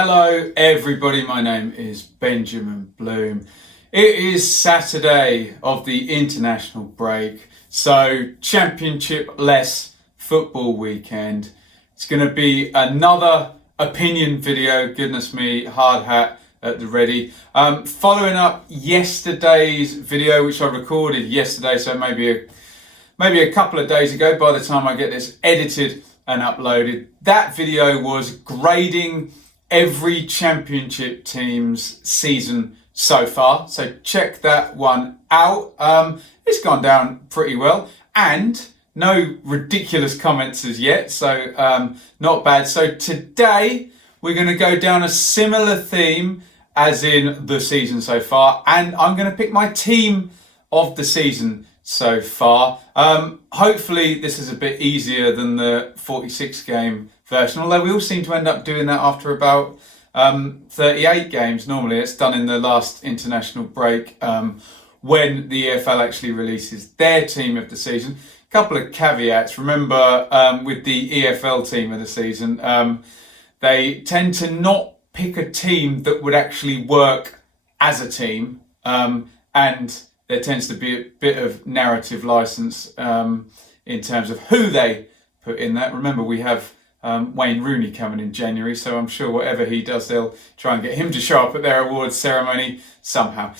Hello everybody, my name is Benjamin Bloom. It is Saturday of the international break, so championship-less football weekend. It's going to be another opinion video, goodness me, hard hat at the ready. Following up yesterday's video, which I recorded yesterday, so maybe a couple of days ago by the time I get this edited and uploaded. That video was grading every championship team's season so far, so check that one out. It's gone down pretty well and no ridiculous comments as yet, so not bad. So today we're going to go down a similar theme as in the season so far, and I'm going to pick my team of the season so far. Hopefully this is a bit easier than the 46 game version, although we all seem to end up doing that after about 38 games. Normally it's done in the last international break when the EFL actually releases their team of the season. A couple of caveats. Remember, with the EFL team of the season, they tend to not pick a team that would actually work as a team, and there tends to be a bit of narrative license in terms of who they put in that. Remember, we have Wayne Rooney coming in January, so I'm sure whatever he does, they'll try and get him to show up at their awards ceremony somehow.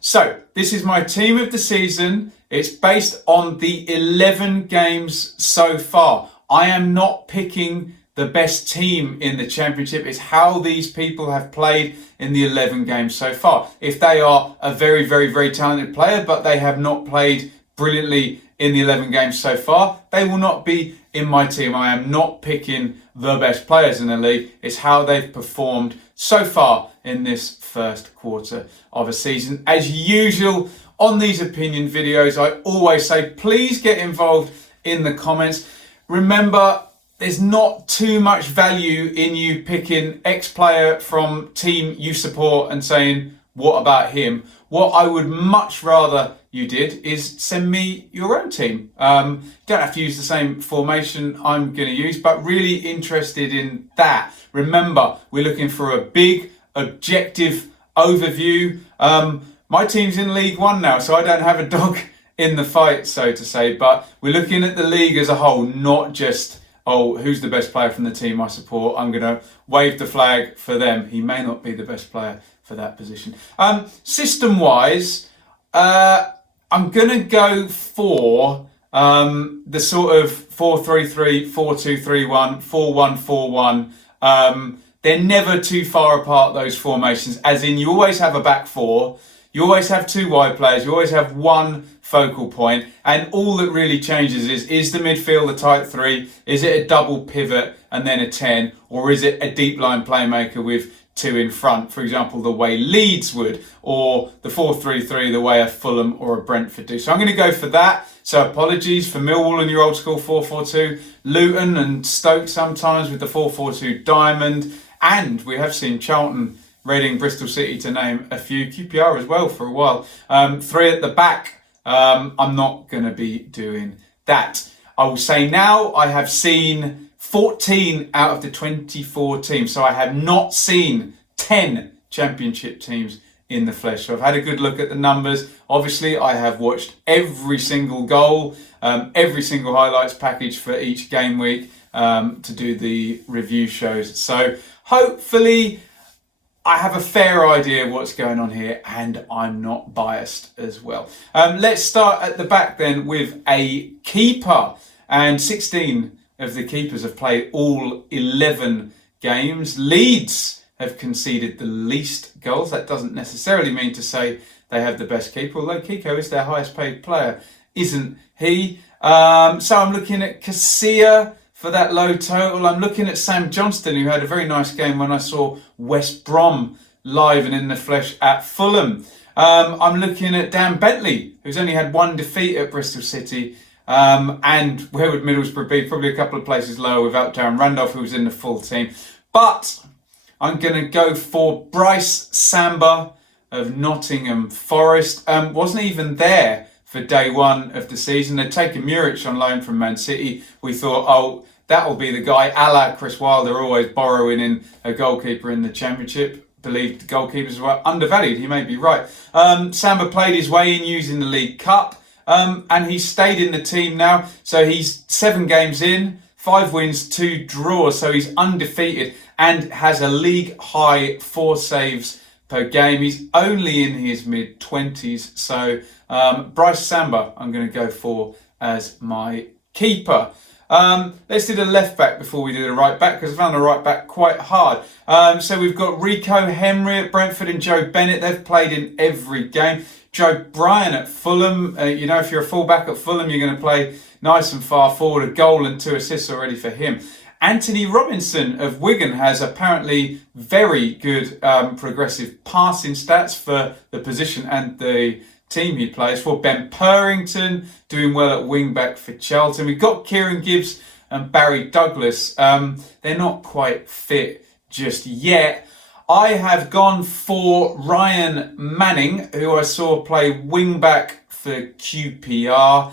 So this is my team of the season. It's based on the 11 games so far. I am not picking the best team in the championship. It's how these people have played in the 11 games so far. If they are a very, very, very talented player, but they have not played brilliantly in the 11 games so far, they will not be in my team. I am not picking the best players in the league. It's how they've performed so far in this first quarter of a season. As usual on these opinion videos, I always say, please get involved in the comments. Remember, there's not too much value in you picking X player from team you support and saying, what about him? What I would much rather you did is send me your own team. Don't have to use the same formation I'm going to use, but really interested in that. Remember, we're looking for a big, objective overview. My team's in League One now, so I don't have a dog in the fight, so to say, but we're looking at the league as a whole, not just, oh, who's the best player from the team I support? I'm going to wave the flag for them. He may not be the best player for that position. System-wise, I'm going to go for the sort of 4-3-3, 4-2-3-1, 4-1-4-1. They're never too far apart, those formations, as in you always have a back four, you always have two wide players, you always have one focal point, and all that really changes is the midfield a tight three, is it a double pivot and then a 10, or is it a deep line playmaker with two in front, for example, the way Leeds would, or the 4-3-3, the way a Fulham or a Brentford do. So I'm going to go for that. So apologies for Millwall and your old school 4-4-2, Luton and Stoke sometimes with the 4-4-2 diamond, and we have seen Charlton, Reading, Bristol City, to name a few, QPR as well for a while. Three at the back, I'm not going to be doing that. I will say now I have seen 14 out of the 24 teams. So I have not seen 10 championship teams in the flesh. So I've had a good look at the numbers. Obviously, I have watched every single goal, every single highlights package for each game week to do the review shows. So hopefully I have a fair idea of what's going on here, and I'm not biased as well. Let's start at the back then with a keeper, and 16 of the keepers have played all 11 games. Leeds have conceded the least goals. That doesn't necessarily mean to say they have the best keeper, although Kiko is their highest paid player, isn't he? So I'm looking at Casilla for that low total. I'm looking at Sam Johnston, who had a very nice game when I saw West Brom live and in the flesh at Fulham. I'm looking at Dan Bentley, who's only had one defeat at Bristol City. And where would Middlesbrough be? Probably a couple of places lower without Darren Randolph, who was in the full team. But I'm going to go for Bryce Samba of Nottingham Forest. Wasn't even there for day one of the season. They'd taken Muric on loan from Man City. We thought, oh, that'll be the guy, a la Chris Wilder, always borrowing in a goalkeeper in the Championship. Believed the goalkeepers were undervalued. He may be right. Samba played his way in using the League Cup, and he's stayed in the team now. So he's 7 games in, 5 wins, 2 draws. So he's undefeated and has a league high 4 saves per game. He's only in his mid-20s. So Bryce Samba, I'm going to go for as my keeper. Let's do the left back before we do the right back, because I found the right back quite hard. So we've got Rico Henry at Brentford and Joe Bennett. They've played in every game. Joe Bryan at Fulham. If you're a full-back at Fulham, you're going to play nice and far forward. A goal and 2 assists already for him. Anthony Robinson of Wigan has apparently very good progressive passing stats for the position and the team he plays for. Ben Purrington doing well at wing back for Charlton. We've got Kieran Gibbs and Barry Douglas. They're not quite fit just yet. I have gone for Ryan Manning, who I saw play wing back for QPR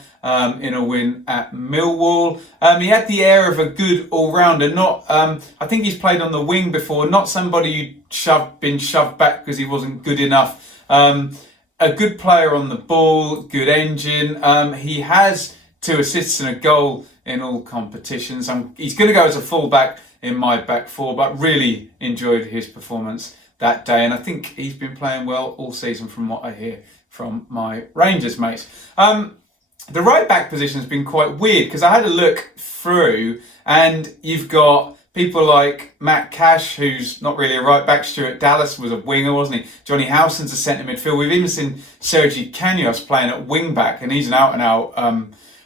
in a win at Millwall. He had the air of a good all-rounder. I think he's played on the wing before. Not somebody who'd been shoved back because he wasn't good enough. A good player on the ball, good engine. He has 2 assists and a goal in all competitions. He's going to go as a full-back in my back 4, but really enjoyed his performance that day. And I think he's been playing well all season from what I hear from my Rangers mates. The right back position has been quite weird because I had a look through and you've got people like Matt Cash, who's not really a right back. Stuart Dallas was a winger, wasn't he? Johnny Howson's a centre midfield. We've even seen Sergi Canos playing at wing back, and he's an out and out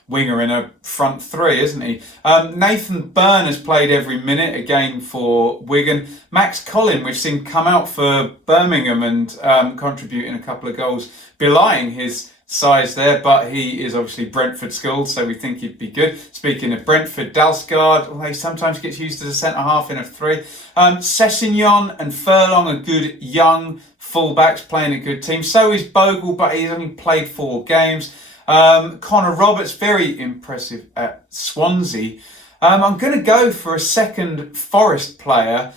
winger in a front 3, isn't he? Nathan Byrne has played every minute again for Wigan. Max Collin, we've seen come out for Birmingham and contributing a couple of goals, belying his size there, but he is obviously Brentford schooled, so we think he'd be good. Speaking of Brentford, Dalsgaard, he sometimes gets used as a centre-half in a 3. Sessegnon and Furlong are good young full-backs playing a good team. So is Bogle, but he's only played 4 games. Connor Roberts, very impressive at Swansea. I'm going to go for a second Forest player,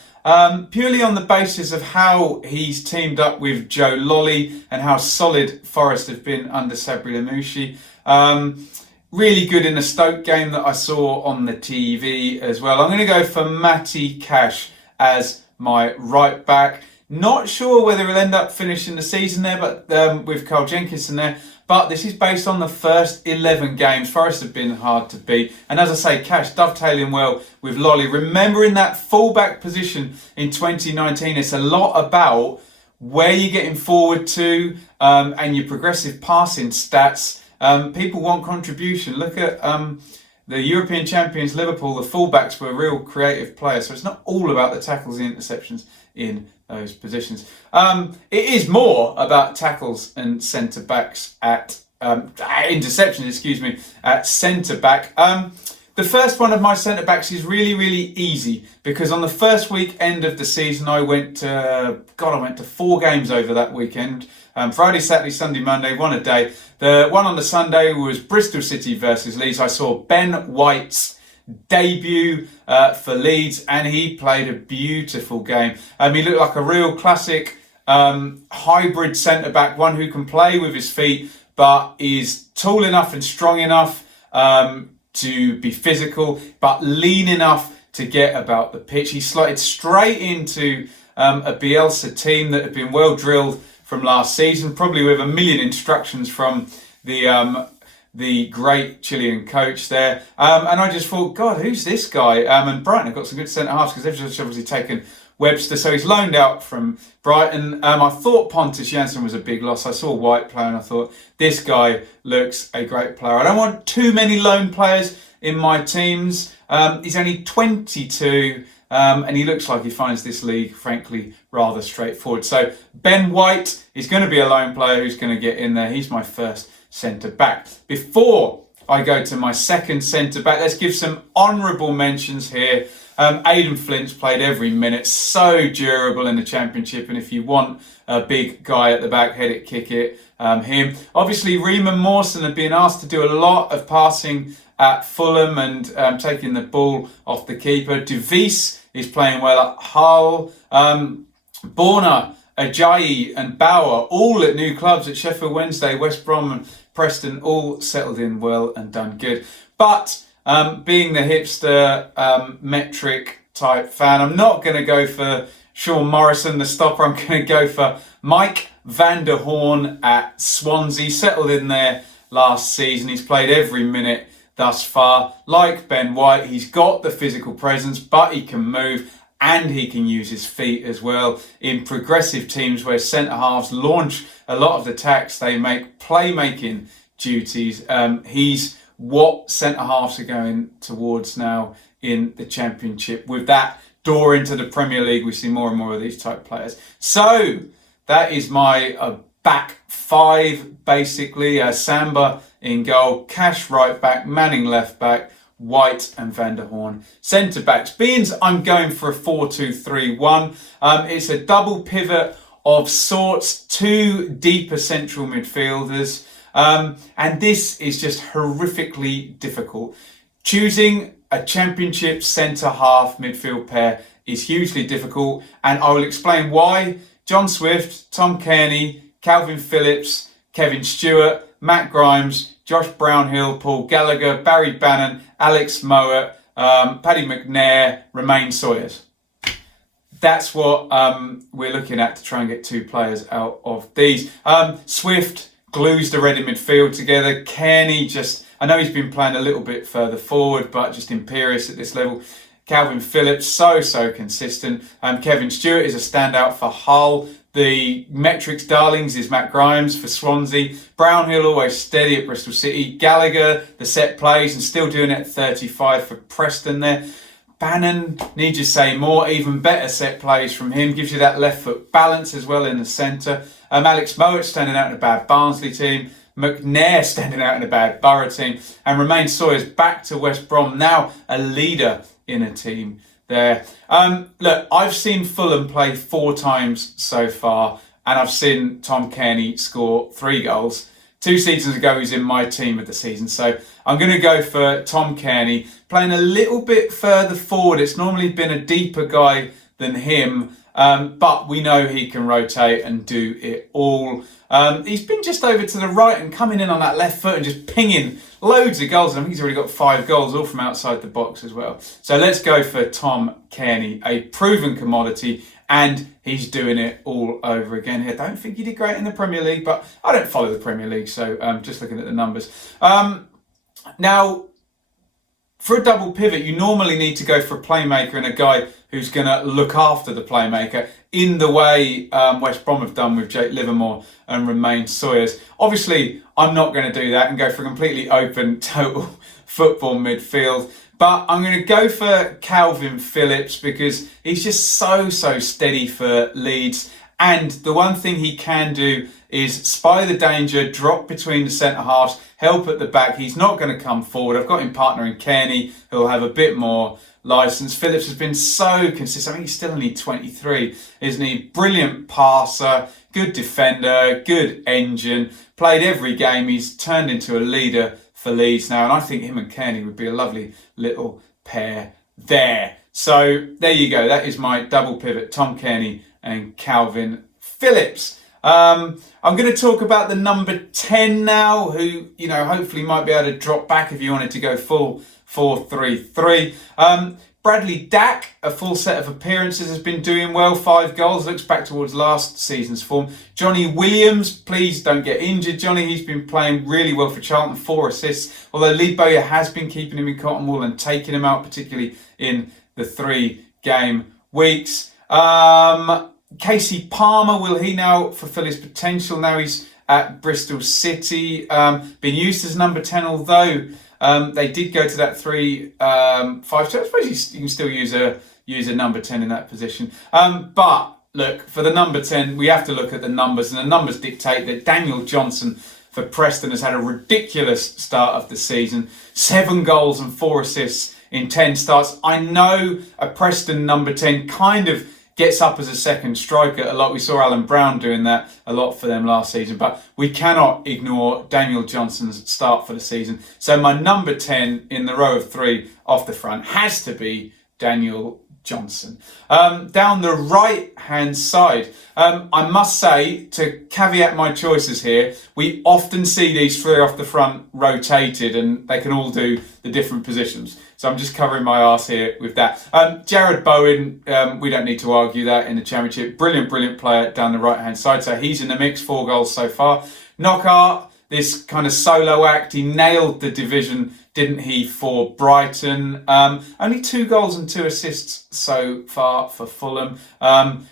purely on the basis of how he's teamed up with Joe Lolly and how solid Forest have been under Sabri Lamouchi. Really good in the Stoke game that I saw on the TV as well. I'm going to go for Matty Cash as my right back. Not sure whether he'll end up finishing the season there, but with Carl Jenkinson there. But this is based on the first 11 games. Forest have been hard to beat. And as I say, Cash dovetailing well with Lolly. Remembering that fullback position in 2019, it's a lot about where you're getting forward to and your progressive passing stats. People want contribution. Look at the European champions, Liverpool. The fullbacks were real creative players. So it's not all about the tackles and interceptions in those positions. It is more about tackles and centre backs at interceptions, at centre back. The first one of my centre backs is really, really easy because on the first weekend of the season, I went to 4 games over that weekend. Friday, Saturday, Sunday, Monday, one a day. The one on the Sunday was Bristol City versus Leeds. I saw Ben White's debut for Leeds, and he played a beautiful game. He looked like a real classic hybrid centre back, one who can play with his feet but is tall enough and strong enough to be physical, but lean enough to get about the pitch. He slotted straight into a Bielsa team that had been well drilled from last season, probably with a million instructions from the great Chilean coach there. And I just thought, God, who's this guy? And Brighton have got some good centre-halves because they've just obviously taken Webster. So he's loaned out from Brighton. I thought Pontus Jansson was a big loss. I saw White play and I thought, this guy looks a great player. I don't want too many loan players in my teams. He's only 22 and he looks like he finds this league, frankly, rather straightforward. So Ben White is going to be a loan player who's going to get in there. He's my first centre back. Before I go to my second centre back, let's give some honourable mentions here. Aidan Flint's played every minute, so durable in the Championship, and if you want a big guy at the back, head it, kick it, him. Obviously, Riemann Mawson have been asked to do a lot of passing at Fulham and taking the ball off the keeper. De Vries is playing well at Hull. Borna, Ajayi and Bauer, all at new clubs at Sheffield Wednesday, West Brom and Preston, all settled in well and done good. But being the hipster metric type fan, I'm not going to go for Sean Morrison, the stopper. I'm going to go for Mike van der Horn at Swansea. Settled in there last season. He's played every minute thus far. Like Ben White, he's got the physical presence, but he can move and he can use his feet as well. In progressive teams where centre-halves launch a lot of the attacks, they make playmaking duties. He's what centre-halves are going towards now in the Championship. With that door into the Premier League, we see more and more of these type players. So that is my back five, basically. Samba in goal, Cash right back, Manning left back, White and Van der Horn centre backs. Beans, I'm going for a 4-2-3-1. It's a double pivot of sorts, two deeper central midfielders. And this is just horrifically difficult. Choosing a Championship centre-half midfield pair is hugely difficult, and I will explain why. John Swift, Tom Cairney, Calvin Phillips, Kevin Stewart, Matt Grimes, Josh Brownhill, Paul Gallagher, Barry Bannon, Alex Mowat, Paddy McNair, Romain Sawyers. That's what we're looking at to try and get two players out of these. Swift glues the Reading midfield together. Cairney I know he's been playing a little bit further forward, but just imperious at this level. Calvin Phillips, so consistent. Kevin Stewart is a standout for Hull. The metrics darlings is Matt Grimes for Swansea. Brownhill always steady at Bristol City. Gallagher, the set plays and still doing it at 35 for Preston there. Bannon, need you say more, even better set plays from him. Gives you that left foot balance as well in the centre. Alex Mowat standing out in a bad Barnsley team. McNair standing out in a bad Borough team. And Romain Sawyers back to West Brom, now a leader in a team there. Look, I've seen Fulham play 4 times so far, and I've seen Tom Cairney score 3 goals. 2 seasons ago, he was in my team of the season. So I'm going to go for Tom Cairney, playing a little bit further forward. It's normally been a deeper guy than him, but we know he can rotate and do it all. He's been just over to the right and coming in on that left foot and just pinging loads of goals. I think he's already got 5 goals, all from outside the box as well. So let's go for Tom Cairney, a proven commodity, and he's doing it all over again here. Don't think he did great in the Premier League, but I don't follow the Premier League, so just looking at the numbers. Now, for a double pivot, you normally need to go for a playmaker and a guy who's going to look after the playmaker in the way West Brom have done with Jake Livermore and Romain Sawyers. Obviously, I'm not going to do that and go for a completely open total football midfield. But I'm going to go for Calvin Phillips because he's just so steady for Leeds. And the one thing he can do is spy the danger, drop between the centre-halves, help at the back. He's not going to come forward. I've got him partnering Cairney, who'll have a bit more licence. Phillips has been so consistent. I think he's still only 23, isn't he? Brilliant passer, good defender, good engine. Played every game. He's turned into a leader for Leeds now. And I think him and Cairney would be a lovely little pair there. So there you go. That is my double pivot, Tom Cairney and Calvin Phillips. I'm going to talk about the number 10 now, who, hopefully might be able to drop back if you wanted to go full 4-3-3. Bradley Dack, a full set of appearances, has been doing well. 5 goals, looks back towards last season's form. Johnny Williams, please don't get injured. Johnny, he's been playing really well for Charlton, 4 assists. Although Lee Bowyer has been keeping him in cotton wool and taking him out, particularly in the 3-game weeks. Casey Palmer, will he now fulfil his potential? Now he's at Bristol City. Been used as number 10, although they did go to that 3-5-2. I suppose you can still use a number 10 in that position. But look, for the number 10, we have to look at the numbers, and the numbers dictate that Daniel Johnson for Preston has had a ridiculous start of the season. 7 goals and 4 assists in 10 starts. I know a Preston number 10 kind of gets up as a second striker a lot. We saw Alan Brown doing that a lot for them last season, but we cannot ignore Daniel Johnson's start for the season. So my number 10 in the row of 3 off the front has to be Daniel Johnson. Down the right hand side, I must say, to caveat my choices here, we often see these 3 off the front rotated and they can all do the different positions. So I'm just covering my arse here with that. Jared Bowen, we don't need to argue that in the Championship. Brilliant player down the right hand side. So he's in the mix, 4 goals so far. Knockaert, this kind of solo act, he nailed the division, didn't he, for Brighton. Only 2 goals and 2 assists so far for Fulham.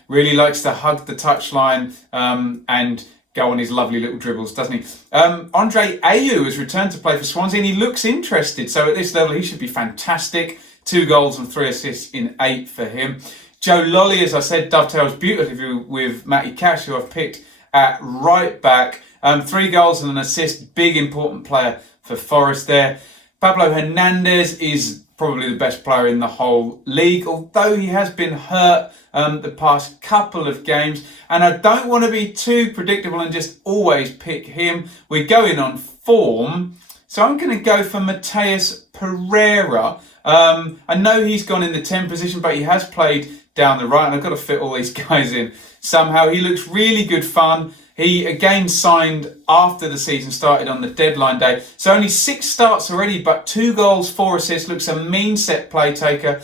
Really likes to hug the touchline and go on his lovely little dribbles, doesn't he? Andre Ayew has returned to play for Swansea and he looks interested. So at this level, he should be fantastic. 2 goals and 3 assists in 8 for him. Joe Lolly, as I said, dovetails beautifully with Matty Cash, who I've picked at right back. 3 goals and an assist, big important player for Forest there. Pablo Hernandez is probably the best player in the whole league, although he has been hurt the past couple of games. And I don't want to be too predictable and just always pick him. We're going on form, so I'm going to go for Mateus Pereira. I know he's gone in the 10 position, but he has played down the right, and I've got to fit all these guys in somehow. He looks really good fun. He again signed after the season started on the deadline day. So only 6 starts already, but 2 goals, 4 assists. Looks a mean set play taker.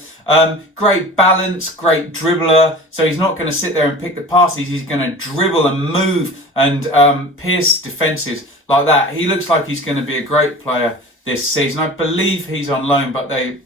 Great balance, great dribbler. So he's not going to sit there and pick the passes. He's going to dribble and move and pierce defences like that. He looks like he's going to be a great player this season. I believe he's on loan, but they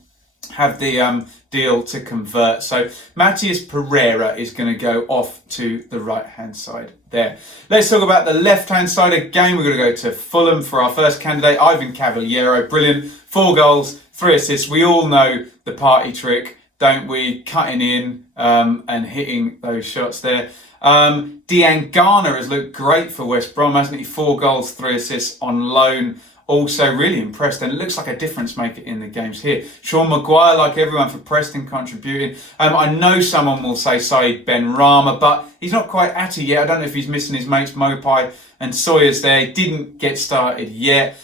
have the deal to convert. So Mateus Pereira is going to go off to the right hand side there. Let's talk about the left hand side again. We're going to go to Fulham for our first candidate, Ivan Caballero. Brilliant, 4 goals, 3 assists. We all know the party trick, don't we? Cutting in and hitting those shots there. Dean Garner has looked great for West Brom, hasn't he? 4 goals, 3 assists on loan. Also really impressed, and it looks like a difference maker in the games here. Sean Maguire, like everyone, for Preston contributing. I know someone will say Saeed Benrahma, but he's not quite at it yet. I don't know if he's missing his mates Mopai and Sawyers there. He didn't get started yet.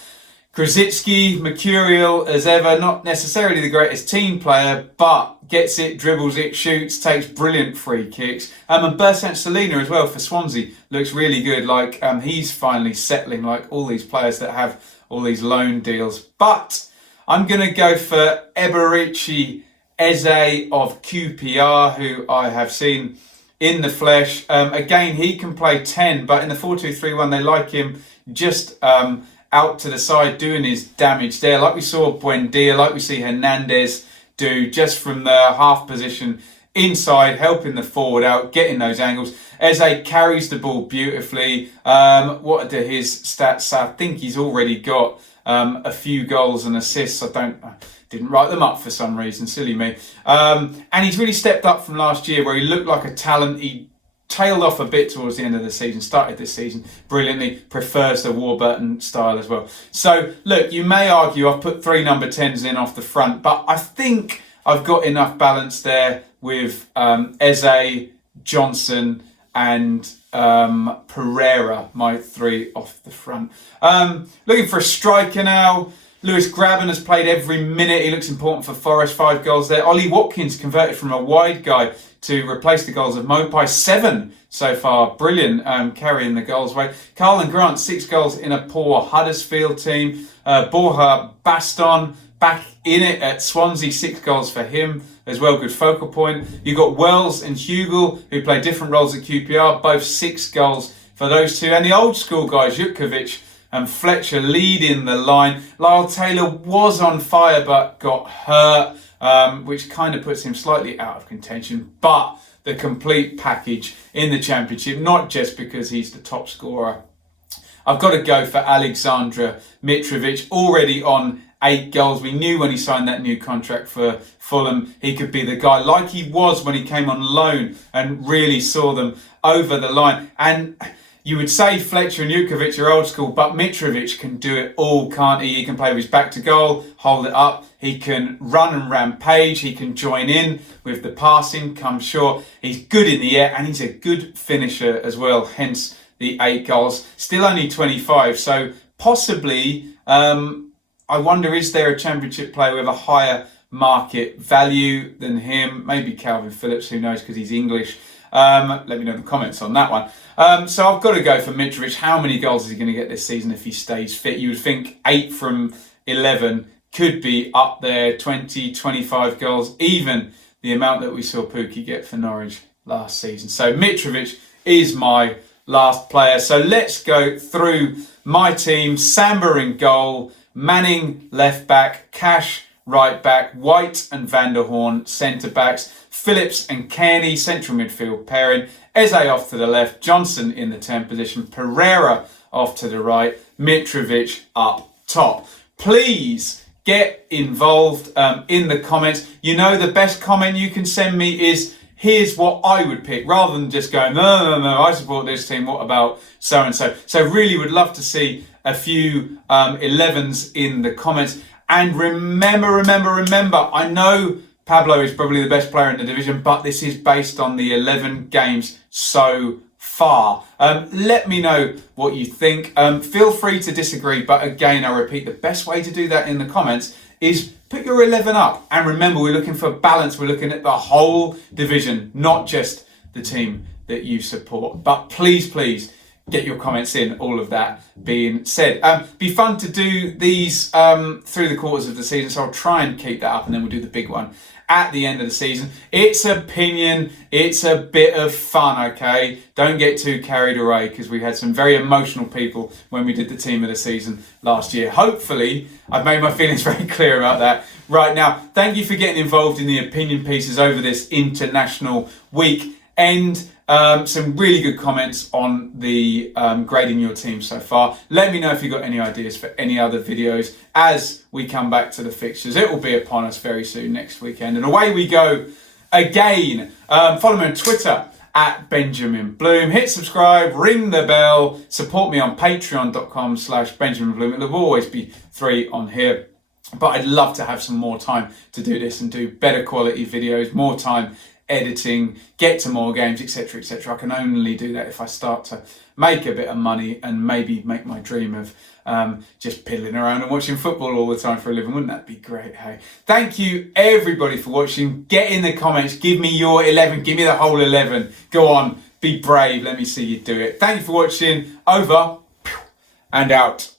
Krasicki, mercurial as ever, not necessarily the greatest team player, but gets it, dribbles it, shoots, takes brilliant free kicks. And Bersant Salina as well for Swansea looks really good. Like he's finally settling, like all these players that have all these loan deals. But I'm going to go for Eberici Eze of QPR, who I have seen in the flesh. Again, he can play 10, but in the 4-2-3-1, they like him just out to the side doing his damage there. Like we saw Buendia, like we see Hernandez do, just from the half position inside, helping the forward out, getting those angles. Eze carries the ball beautifully. What are his stats? I think he's already got a few goals and assists. I didn't write them up for some reason, silly me. And he's really stepped up from last year where he looked like a talent. He tailed off a bit towards the end of the season, started this season brilliantly, prefers the Warburton style as well. So look, you may argue I've put 3 number 10s in off the front, but I think I've got enough balance there with Eze, Johnson and Pereira, my 3 off the front. Looking for a striker now. Lewis Grabbin has played every minute. He looks important for Forest, 5 goals there. Ollie Watkins converted from a wide guy to replace the goals of Mopai, 7 so far. Brilliant, carrying the goals away. Carlin Grant, 6 goals in a poor Huddersfield team. Borja Baston back in it at Swansea, 6 goals for him as well. Good focal point. You've got Wells and Hugel, who play different roles at QPR, both 6 goals for those 2. And the old school guys, Jutkovic and Fletcher, leading the line. Lyle Taylor was on fire but got hurt, which kind of puts him slightly out of contention. But the complete package in the Championship, not just because he's the top scorer. I've got to go for Alexandra Mitrovic, already on 8 goals. We knew when he signed that new contract for Fulham, he could be the guy, like he was when he came on loan and really saw them over the line. And You would say Fletcher and Jukovic are old school, but Mitrovic can do it all, can't he? He can play with his back to goal, hold it up. He can run and rampage. He can join in with the passing, come short. He's good in the air and he's a good finisher as well, hence the 8 goals. Still only 25, so possibly, I wonder, is there a Championship player with a higher market value than him? Maybe Calvin Phillips, who knows, because he's English. Let me know in the comments on that one. So I've got to go for Mitrovic. How many goals is he going to get this season if he stays fit? You would think 8 from 11 could be up there, 20, 25 goals, even the amount that we saw Pookie get for Norwich last season. So Mitrovic is my last player. So let's go through my team. Samba in goal, Manning left back, Cash right back, White and Van der Horn centre backs, Phillips and Kearney central midfield pairing, Eze off to the left, Johnson in the 10 position, Pereira off to the right, Mitrovic up top. Please get involved in the comments. You know, the best comment you can send me is, here's what I would pick, rather than just going, no, I support this team, what about so-and-so. So really would love to see a few 11s in the comments. And remember, I know Pablo is probably the best player in the division, but this is based on the 11 games so far. Let me know what you think. Feel free to disagree, but again, I repeat, the best way to do that in the comments is put your 11 up. And remember, we're looking for balance. We're looking at the whole division, not just the team that you support. But please, get your comments in, all of that being said. Be fun to do these through the quarters of the season, so I'll try and keep that up, and then we'll do the big one at the end of the season. It's opinion, it's a bit of fun, okay? Don't get too carried away, because we had some very emotional people when we did the team of the season last year. Hopefully, I've made my feelings very clear about that right now. Thank you for getting involved in the opinion pieces over this international week. And some really good comments on the grading your team so far. Let me know if you've got any ideas for any other videos as we come back to the fixtures. It will be upon us very soon next weekend. And away we go again. Follow me on Twitter at Benjamin Bloom. Hit subscribe, ring the bell, support me on patreon.com/Benjamin Bloom. It'll always be 3 on here. But I'd love to have some more time to do this and do better quality videos, more time editing, get to more games, etc, etc. I can only do that if I start to make a bit of money and maybe make my dream of just piddling around and watching football all the time for a living. Wouldn't that be great? Hey, thank you everybody for watching. Get in the comments, give me your 11, give me the whole 11. Go on, be brave, let me see you do it. Thank you for watching. Over and out.